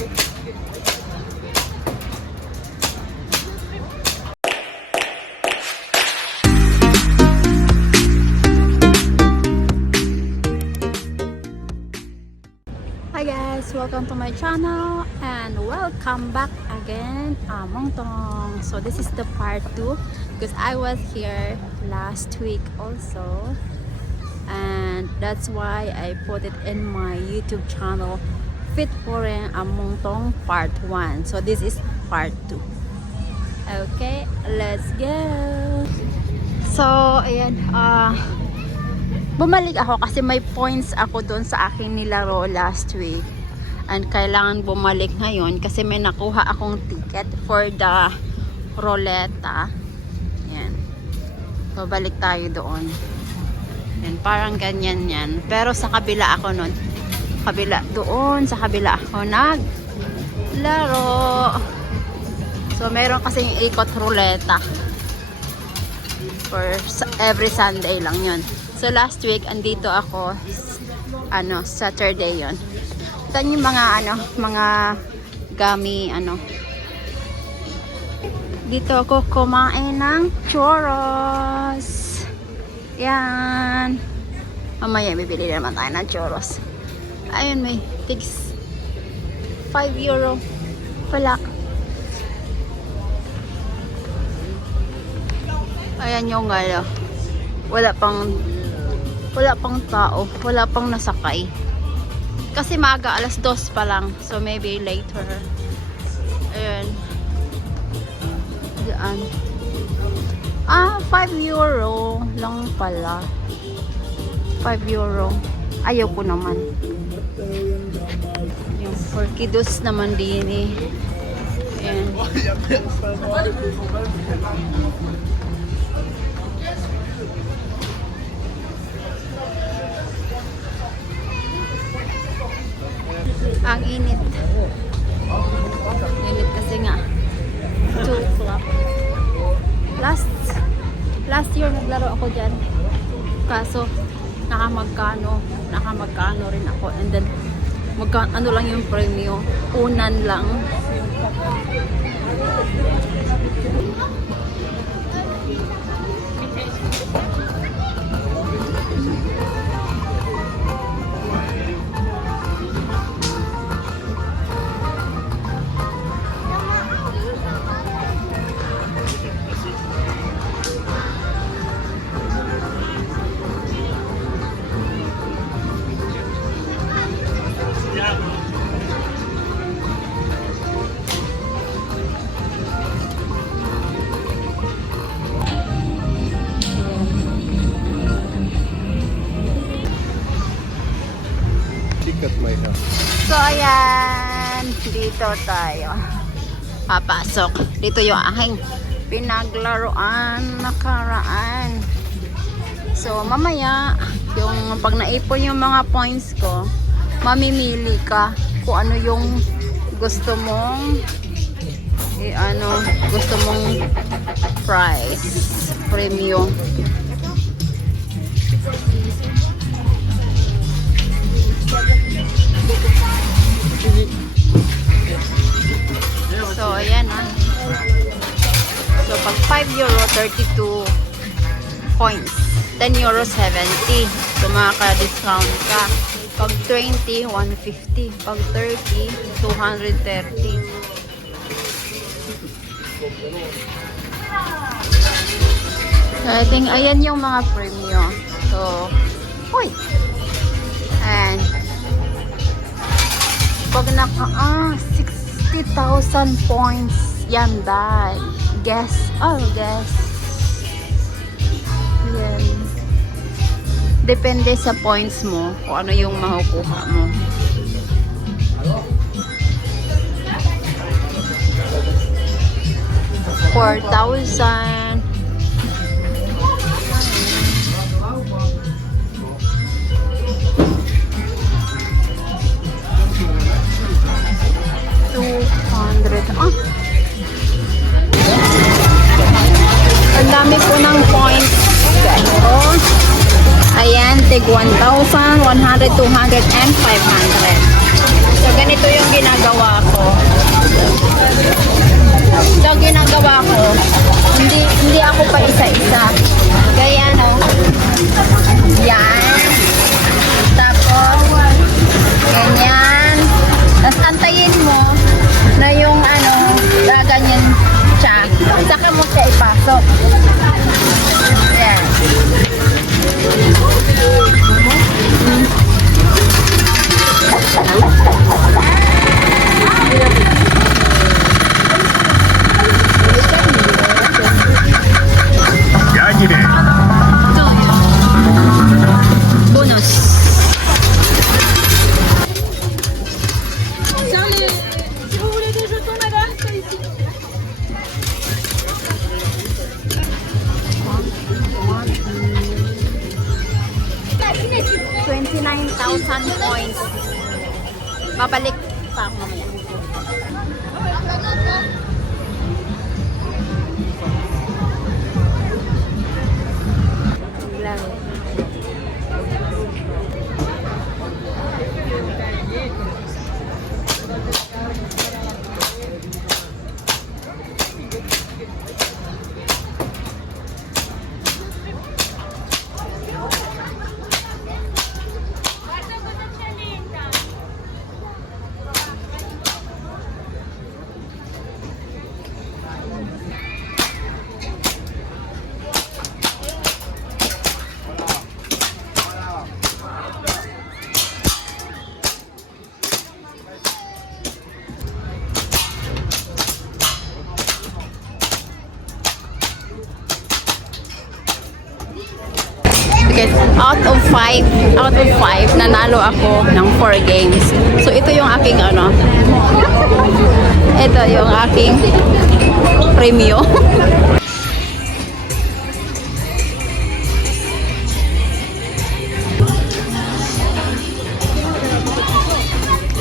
Hi guys, welcome to my channel and welcome back again Mongtong. So this is the part 2 because I was here last week also, and that's why I put it in my YouTube channel, Fit for Mongtong part 1. So this is part 2. Okay, let's go. So ayan, bumalik ako kasi may points ako doon sa aking nilaro last week. And kailangan bumalik ngayon kasi may nakuha akong ticket for the roleta. Yan. So, balik tayo doon. Yan, parang ganyan yan. Pero sa kabila ako nun. Kabila doon. Sa kabila ako naglaro. So, meron kasing ikot roleta. For every Sunday lang yun. So last week andito ako Saturday yon. Ito yung mga gummy Dito ako kumain ng churros. Yan. Mamaya bibili naman tayo ng churros. Ayun, may tigs 5 euro. Palak. Ayan yung wala pang tao, wala pang nasakay kasi maaga, alas 2 pa lang, so maybe later. Ayan, diyan 5 euro lang pala, 5 euro. Ayaw ko naman yung porkidos naman din eh. Ayan. Ang init. Init kasi nga 2 o'clock. Last year naglaro ako dyan. Kaso nakamagkano rin ako. And then ano lang yung premyo. Unan lang. So ayan, dito tayo papasok. Dito yung aking pinaglaruan nakaraan. So mamaya, yung pag naipon yung mga points ko, mamimili ka kung ano yung gusto mong gusto mong price, premium. So ayan so pag 5 euro 32 points, 10 euro 70. So makaka-discount ka. Pag 20 150, pag 30 230. So I think ayan yung mga premium. So and pag naka 60,000 points yan dahil guess. Yan. Depende sa points mo kung ano yung makukuha mo. $4,000. Ang dami po ng points. Oh, ayan, tig 1,000, 100, 200, and 500. So, ganito yung ginagawa ko. 1,000 points. Babalik pa ako mamaya. Laro. Because out of 5 nanalo ako ng 4 games. So ito yung aking ito yung aking premyo.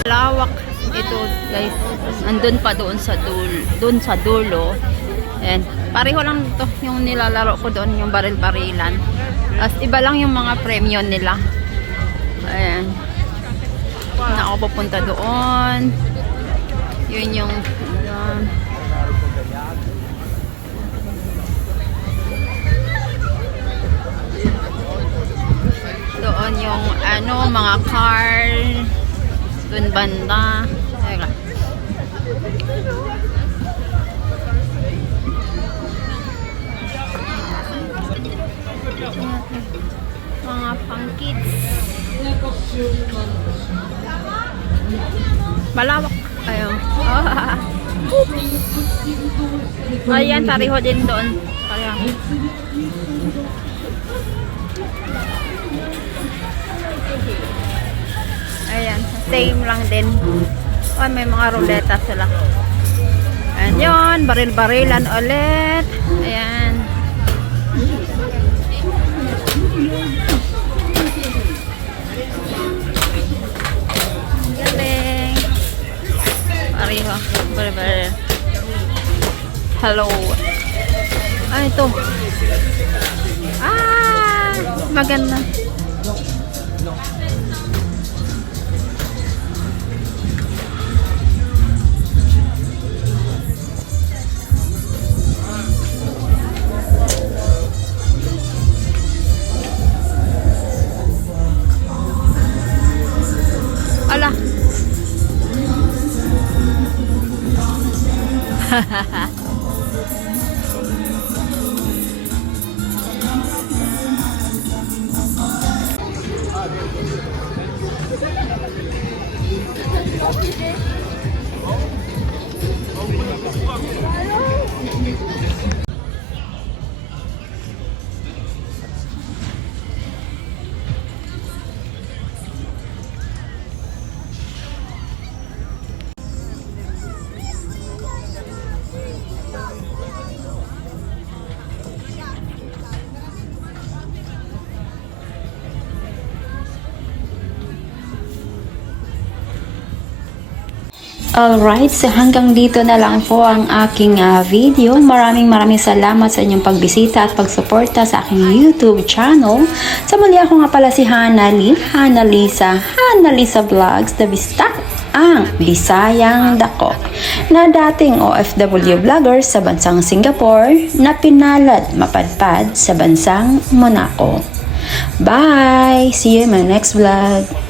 Lawak ito, guys. Andun pa doon sa dulo. And pareho lang to yung nilalaro ko doon, yung baril-barilan. As iba lang yung mga premyo nila. Ayan. Na ako pupunta doon. Yun yung doon yung mga car doon banda. Teka. Mga pang kids. Malawak. Ayun. Ayan, pareho din doon. Pareho. Ayan, same lang din. Oh, may mga ruleta sila. Ayan yun, baril-barilan ulit. Ayan. Galing. Pareho. Baril-baril. Hello. Ah, ito. Ah, maganda. Ala. Alright, so hanggang dito na lang po ang aking video. Maraming salamat sa inyong pagbisita at pagsuporta sa aking YouTube channel. Sa muli ako nga pala si Hana Lisa Vlogs, the Bista, ang Bisayang Dako, na dating OFW vlogger sa bansang Singapore na pinalad mapadpad sa bansang Monaco. Bye! See you in my next vlog.